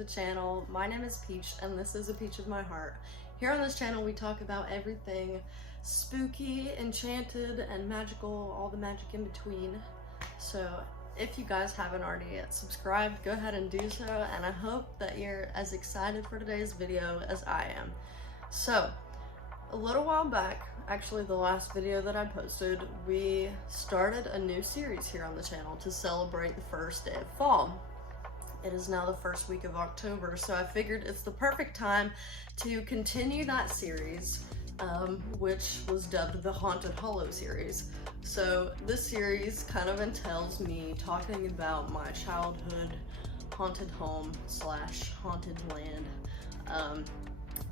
the channel. My name is Peach and this is A Peach of My Heart. Here on this channel we talk about everything spooky, enchanted, and magical, all the magic in between. So if you guys haven't already yet subscribed, go ahead and do so, and I hope that you're as excited for today's video as I am. So, a little while back, actually the last video that I posted, we started a new series here on the channel to celebrate the first day of fall. It is now the first week of October, so I figured it's the perfect time to continue that series, which was dubbed the Haunted Hollow series. So this series kind of entails me talking about my childhood haunted home slash haunted land.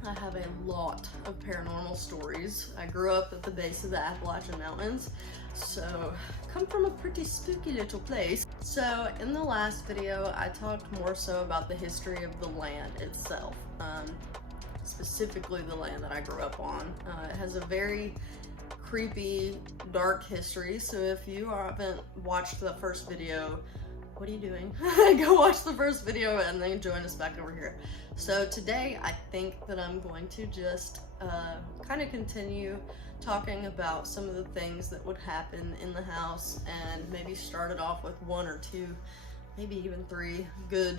I have a lot of paranormal stories. I grew up at the base of the Appalachian Mountains, so come from a pretty spooky little place. So in the last video, I talked more so about the history of the land itself, specifically the land that I grew up on. It has a very creepy, dark history, so if you haven't watched the first video, what are you doing? Go watch the first video and then join us back over here. So today I think that I'm going to just kind of continue talking about some of the things that would happen in the house, and maybe start it off with one or two, maybe even three good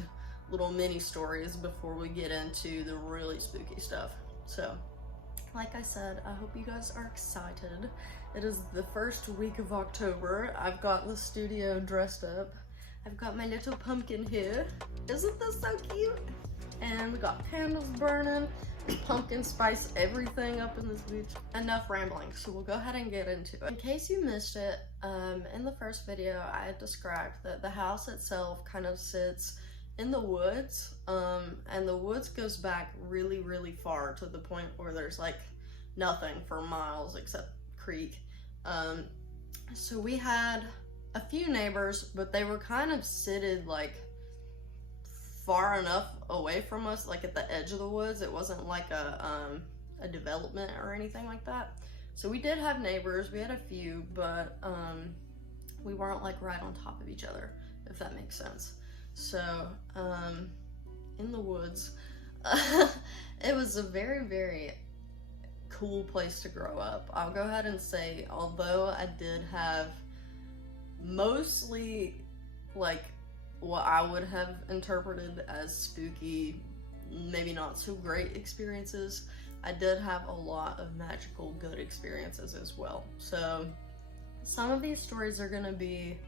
little mini stories before we get into the really spooky stuff. So like I said, I hope you guys are excited. It is the first week of October. I've got the studio dressed up. I've got my little pumpkin here. Isn't this so cute? And we got candles burning, pumpkin spice everything up in this bitch. Enough rambling, so we'll go ahead and get into it. In case you missed it, in the first video I had described that the house itself kind of sits in the woods, and the woods goes back really, really far, to the point where there's like nothing for miles except creek. So we had a few neighbors, but they were kind of seated like far enough away from us, like at the edge of the woods. It wasn't like a development or anything like that. So we did have neighbors, we had a few, but we weren't like right on top of each other, if that makes sense. So in the woods, it was a very, very cool place to grow up. I'll go ahead and say, although I did have mostly like what I would have interpreted as spooky, maybe not so great experiences, I did have a lot of magical good experiences as well. So some of these stories are gonna be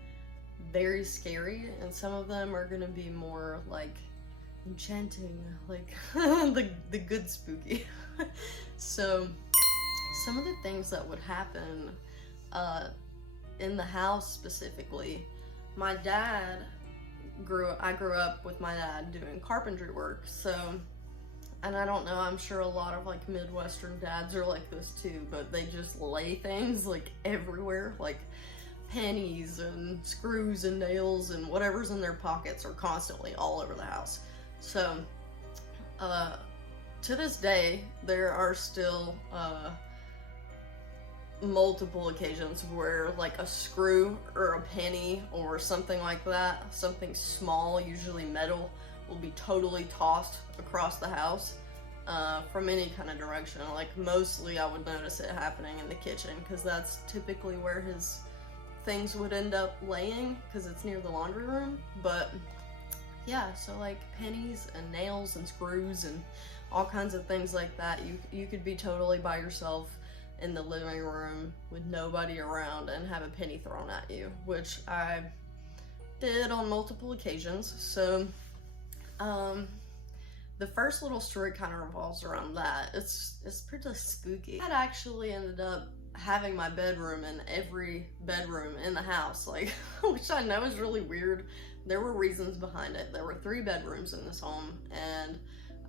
very scary, and some of them are gonna be more like enchanting, like the good spooky. So some of the things that would happen in the house specifically, I grew up with my dad doing carpentry work, so, and I don't know, I'm sure a lot of like Midwestern dads are like this too, but they just lay things like everywhere, like pennies and screws and nails and whatever's in their pockets are constantly all over the house. So to this day there are still multiple occasions where like a screw or a penny or something like that, something small, usually metal, will be totally tossed across the house from any kind of direction. Like mostly I would notice it happening in the kitchen, because that's typically where his things would end up laying, because it's near the laundry room. But yeah, so like pennies and nails and screws and all kinds of things like that. You could be totally by yourself in the living room with nobody around and have a penny thrown at you, which I did on multiple occasions. So the first little story kind of revolves around that. It's pretty spooky. I actually ended up having my bedroom in every bedroom in the house, like, which I know is really weird. There were reasons behind it. There were 3 bedrooms in this home, and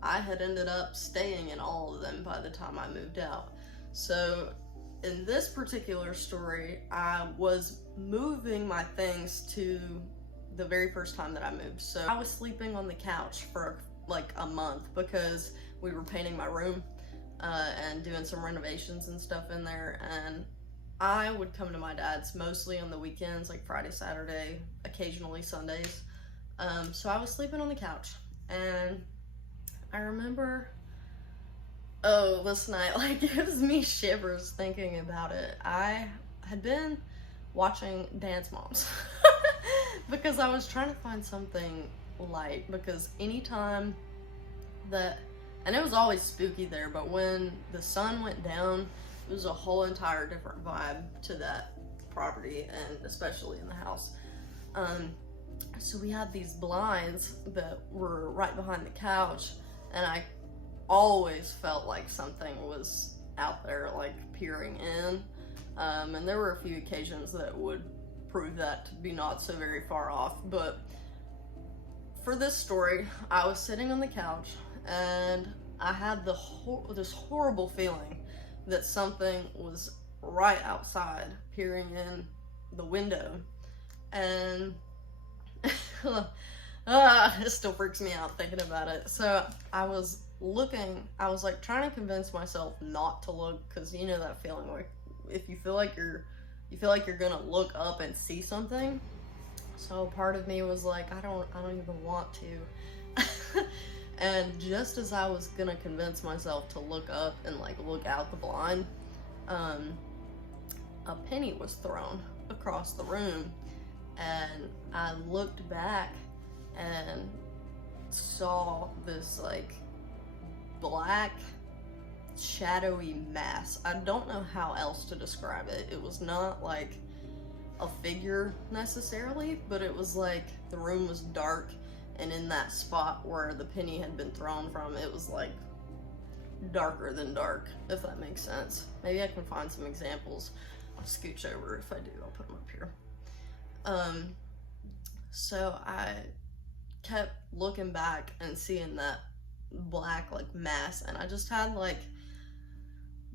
I had ended up staying in all of them by the time I moved out. So in this particular story, I was moving my things to the very first time that I moved. So I was sleeping on the couch for like a month because we were painting my room and doing some renovations and stuff in there. And I would come to my dad's mostly on the weekends, like Friday, Saturday, occasionally Sundays. So I was sleeping on the couch, And I remember, oh, this night like gives me shivers thinking about it. I had been watching Dance Moms because I was trying to find something light, because anytime that, and it was always spooky there, but when the sun went down, it was a whole entire different vibe to that property, and especially in the house. So we had these blinds that were right behind the couch, and I always felt like something was out there, like peering in. And there were a few occasions that would prove that to be not so very far off. But for this story, I was sitting on the couch and I had this horrible feeling that something was right outside peering in the window. And it still freaks me out thinking about it. So I was looking, I was like trying to convince myself not to look, because you know that feeling like if you feel like you're gonna look up and see something. So part of me was like, I don't even want to. And just as I was gonna convince myself to look up and like look out the blind, a penny was thrown across the room, and I looked back and saw this like black shadowy mass. I don't know how else to describe it. It was not like a figure necessarily, but it was like the room was dark, and in that spot where the penny had been thrown from, it was like darker than dark, if that makes sense. Maybe I can find some examples. I'll scooch over. If I do, I'll put them up here. So I kept looking back and seeing that black like mass, and I just had like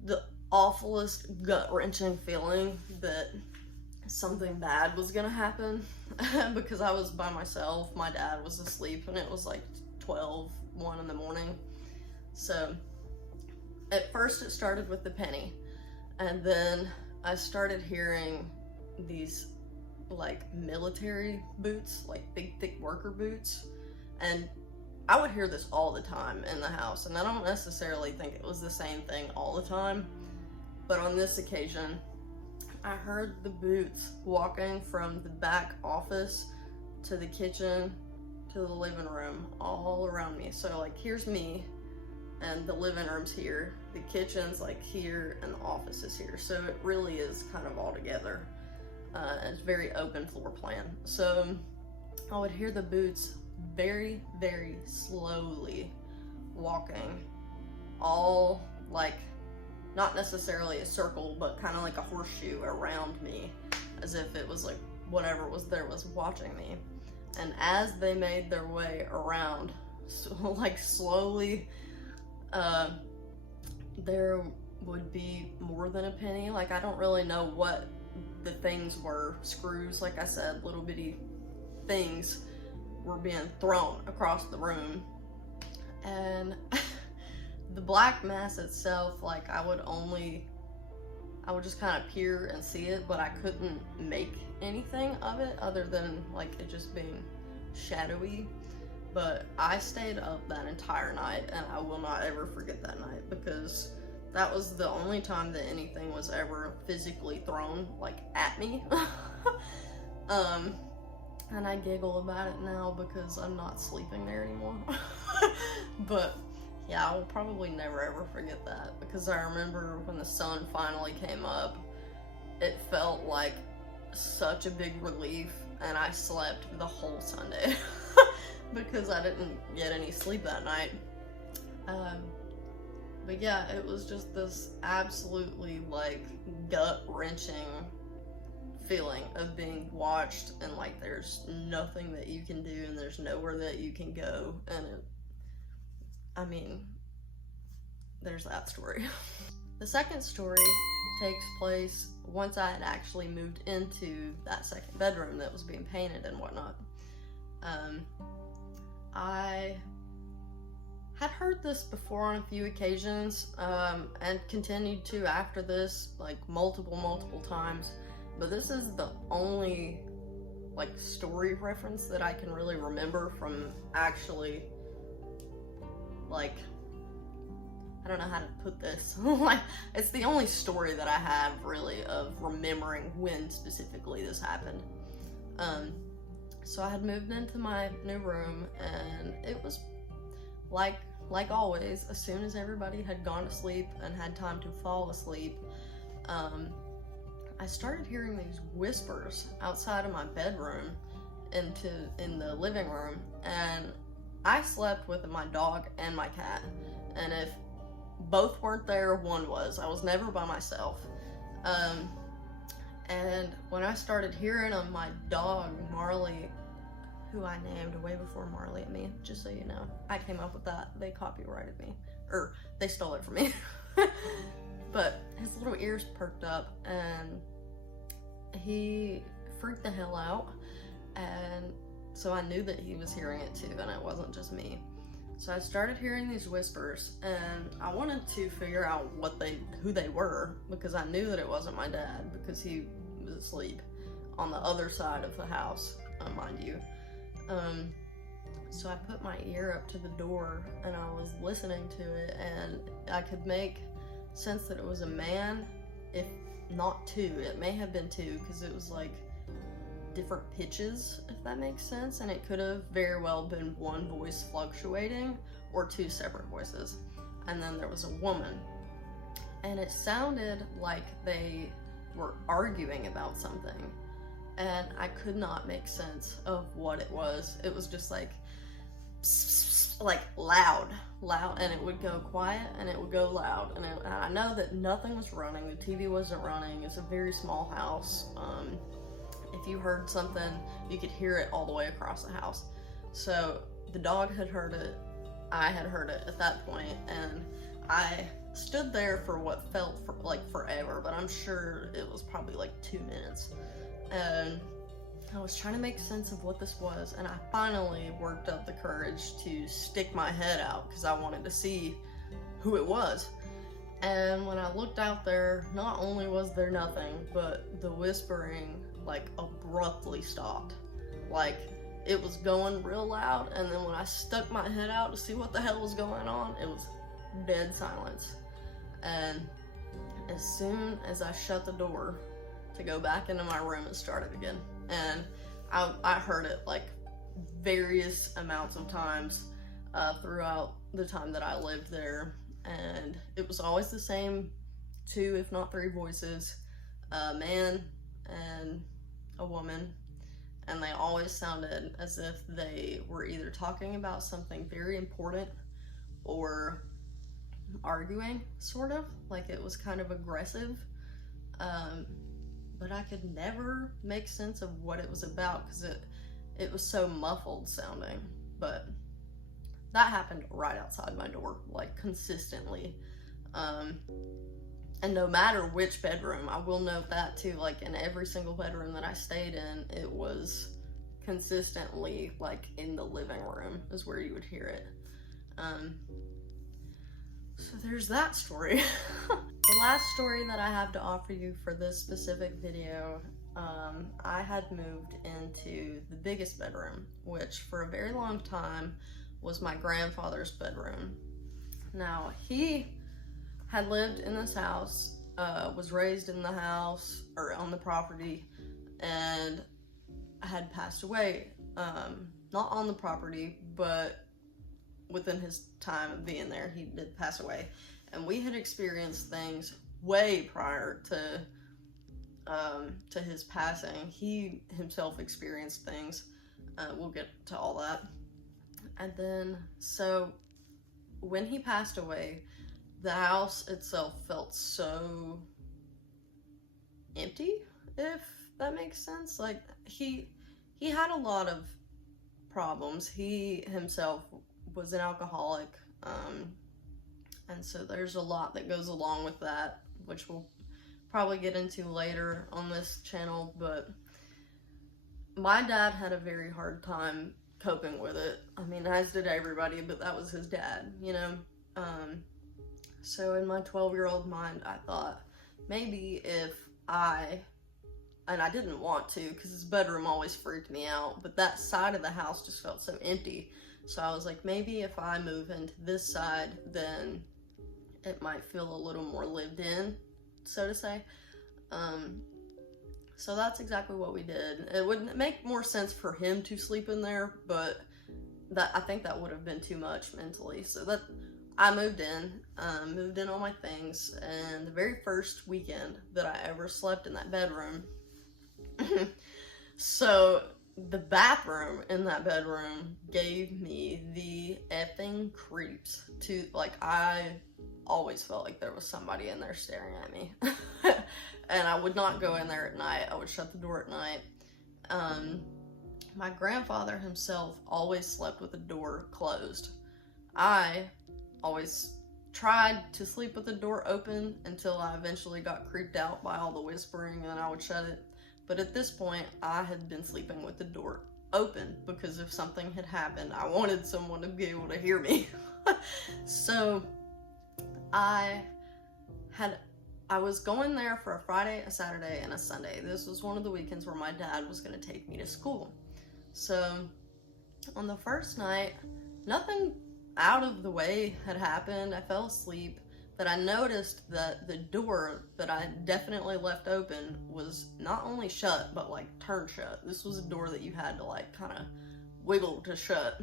the awfulest gut-wrenching feeling that something bad was gonna happen. Because I was by myself, my dad was asleep, and it was like 1 in the morning. So at first it started with the penny, and then I started hearing these like military boots, like big thick worker boots, and I would hear this all the time in the house, and I don't necessarily think it was the same thing all the time, but on this occasion I heard the boots walking from the back office to the kitchen to the living room, all around me. So like here's me, and the living room's here, the kitchen's like here, and the office is here. So it really is kind of all together. It's very open floor plan. So I would hear the boots very, very slowly walking, all like, not necessarily a circle, but kind of like a horseshoe around me, as if it was like whatever was there was watching me. And as they made their way around, so like slowly, there would be more than a penny. Like I don't really know what the things were. Screws, like I said, little bitty things were being thrown across the room. And the black mass itself, like I would just kind of peer and see it, but I couldn't make anything of it other than like it just being shadowy. But I stayed up that entire night, and I will not ever forget that night, because that was the only time that anything was ever physically thrown like at me. And I giggle about it now because I'm not sleeping there anymore. But yeah, I will probably never ever forget that, because I remember when the sun finally came up, it felt like such a big relief, and I slept the whole Sunday because I didn't get any sleep that night. But yeah, it was just this absolutely like gut-wrenching feeling of being watched, and like there's nothing that you can do, and there's nowhere that you can go, and I mean, there's that story. The second story takes place once I had actually moved into that second bedroom that was being painted and whatnot. I had heard this before on a few occasions, and continued to after this, like multiple times, but this is the only like story reference that I can really remember from actually like, I don't know how to put this. Like, it's the only story that I have really of remembering when specifically this happened. So I had moved into my new room, and it was like always, as soon as everybody had gone to sleep and had time to fall asleep, I started hearing these whispers outside of my bedroom in the living room, and I slept with my dog and my cat, and if both weren't there, one was. I was never by myself. And when I started hearing them, my dog, Marley, who I named way before Marley and me, just so you know. I came up with that. They copyrighted me. Or, they stole it from me. But his little ears perked up, and he freaked the hell out. And so I knew that he was hearing it too, and it wasn't just me. So I started hearing these whispers, and I wanted to figure out who they were, because I knew that it wasn't my dad, because he was asleep on the other side of the house, mind you. So I put my ear up to the door, and I was listening to it, and I could make sense that it was a man, if not two. It may have been two, because it was like different pitches, if that makes sense, and it could have very well been one voice fluctuating or two separate voices. And then there was a woman, and it sounded like they were arguing about something, and I could not make sense of what it was. It was just like loud, and it would go quiet, and it would go loud, and I know that nothing was running. The TV wasn't running. It's a very small house. If you heard something, you could hear it all the way across the house. So the dog had heard it, I had heard it at that point, and I stood there for what felt like forever, but I'm sure it was probably like 2 minutes. And I was trying to make sense of what this was, and I finally worked up the courage to stick my head out, because I wanted to see who it was. And when I looked out there, not only was there nothing, but the whispering like abruptly stopped. Like, it was going real loud, and then when I stuck my head out to see what the hell was going on, it was dead silence. And as soon as I shut the door to go back into my room, it started again. And I heard it like various amounts of times throughout the time that I lived there, and it was always the same 2, if not 3 voices, a man and a woman, and they always sounded as if they were either talking about something very important or arguing, sort of, like it was kind of aggressive, but I could never make sense of what it was about, because it was so muffled sounding. But that happened right outside my door, like consistently. And no matter which bedroom, I will note that too, like in every single bedroom that I stayed in, it was consistently like in the living room is where you would hear it. So there's that story. The last story that I have to offer you for this specific video, I had moved into the biggest bedroom, which for a very long time was my grandfather's bedroom. Now, he had lived in this house, was raised in the house, or on the property, and had passed away. Not on the property, but within his time of being there, he did pass away. And we had experienced things way prior to his passing. He himself experienced things. We'll get to all that. And then, so when he passed away, the house itself felt so empty, if that makes sense. Like, he had a lot of problems. He himself was an alcoholic, and so there's a lot that goes along with that, which we'll probably get into later on this channel. But my dad had a very hard time coping with it. I mean, as did everybody, but that was his dad, you know? So in my 12-year-old mind, I thought maybe if and I didn't want to, because his bedroom always freaked me out, but that side of the house just felt so empty. So I was like, maybe if I move into this side, then it might feel a little more lived in, so to say. So that's exactly what we did. It would make more sense for him to sleep in there, but I think that would have been too much mentally. So that I moved in all my things, and the very first weekend that I ever slept in that bedroom, so the bathroom in that bedroom gave me the effing creeps. I always felt like there was somebody in there staring at me. And I would not go in there at night. I would shut the door at night. My grandfather himself always slept with the door closed. I always tried to sleep with the door open until I eventually got creeped out by all the whispering, and I would shut it. But at this point, I had been sleeping with the door open because if something had happened, I wanted someone to be able to hear me. So I was going there for a Friday, a Saturday, and a Sunday. This was one of the weekends where my dad was going to take me to school. So on the first night, nothing out of the way had happened. I fell asleep, but I noticed that the door that I definitely left open was not only shut, but like turned shut. This was a door that you had to like kind of wiggle to shut.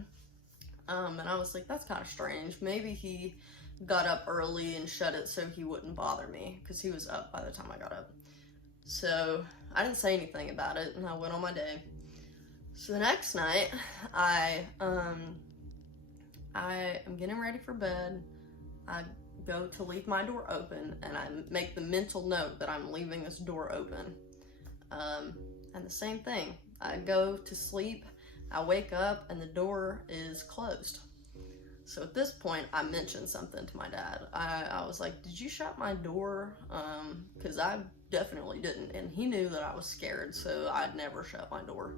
And I was like, that's kind of strange. Maybe he got up early and shut it so he wouldn't bother me, because he was up by the time I got up. So I didn't say anything about it, and I went on my day. So the next night, I am getting ready for bed. I go to leave my door open, and I make the mental note that I'm leaving this door open. And the same thing, I go to sleep, I wake up, and the door is closed. So at this point, I mentioned something to my dad. I was like, did you shut my door? Because I definitely didn't. And he knew that I was scared, so I'd never shut my door.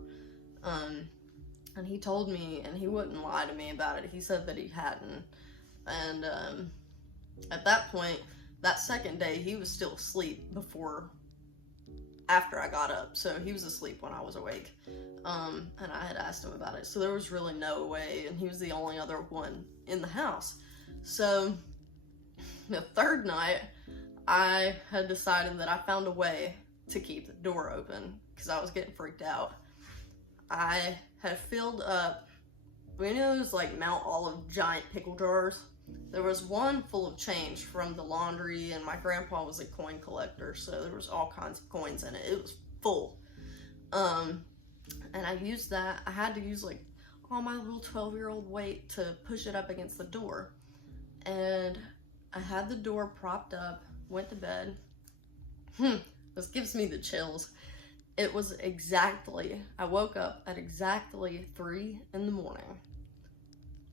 And he told me, and he wouldn't lie to me about it, he said that he hadn't. And at that point, that second day, he was still asleep after I got up. So he was asleep when I was awake. And I had asked him about it. So there was really no way, and he was the only other one in the house. So the third night, I had decided that I found a way to keep the door open because I was getting freaked out. I had filled up, you know those like Mount Olive giant pickle jars? There was one full of change from the laundry, and my grandpa was a coin collector, so there was all kinds of coins in it. It was full. And I used that. I had to use like all my little 12-year-old weight to push it up against the door. And I had the door propped up, went to bed. This gives me the chills. It was I woke up at exactly 3 in the morning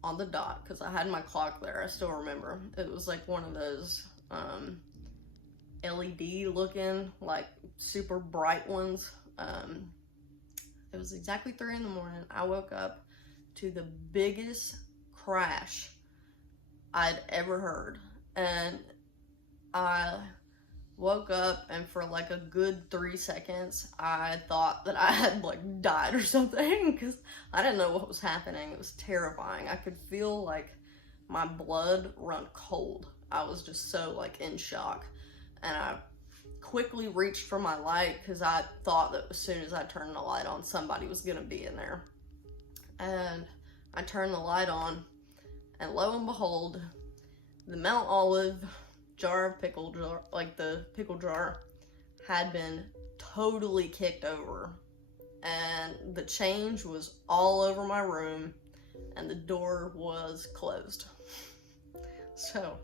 on the dot, because I had my clock there. I still remember. It was like one of those LED looking, like super bright ones. It was exactly 3 in the morning. I woke up to the biggest crash I'd ever heard. And I woke up, and for like a good 3 seconds, I thought that I had like died or something, because I didn't know what was happening. It was terrifying. I could feel like my blood run cold. I was just so like in shock. And I quickly reached for my light because I thought that as soon as I turned the light on, somebody was gonna be in there. And I turned the light on, and lo and behold, the Mount Olive jar of the pickle jar had been totally kicked over, and the change was all over my room, and the door was closed. So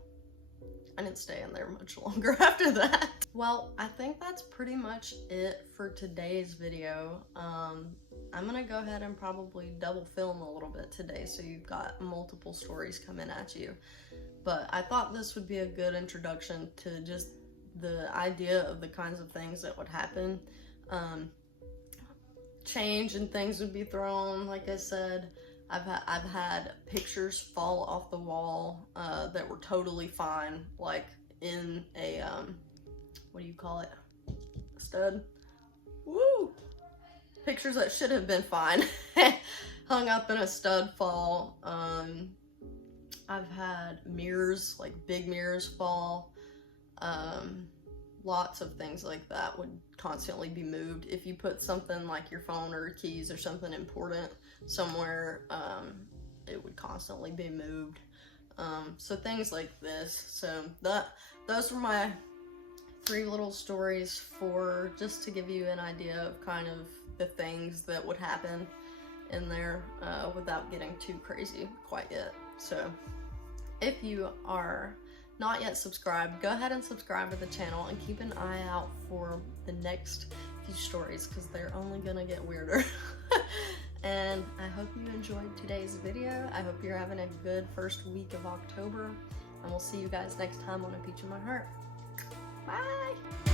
I didn't stay in there much longer after that. Well, I think that's pretty much it for today's video. I'm gonna go ahead and probably double film a little bit today, so you've got multiple stories coming at you. But I thought this would be a good introduction to just the idea of the kinds of things that would happen. Change and things would be thrown, like I said. I've had pictures fall off the wall that were totally fine, like in a, what do you call it? A stud? Woo! Pictures that should have been fine. hung up in a stud fall. I've had mirrors, like big mirrors fall. Lots of things like that would constantly be moved. If you put something like your phone or keys or something important somewhere, it would constantly be moved. So things like this. So those were my 3 little stories for just to give you an idea of kind of the things that would happen in there without getting too crazy quite yet. So if you are not yet subscribed, go ahead and subscribe to the channel and keep an eye out for the next few stories because they're only gonna get weirder. And I hope you enjoyed today's video. I hope you're having a good first week of October, and we'll see you guys next time on A Peach in My Heart. Bye!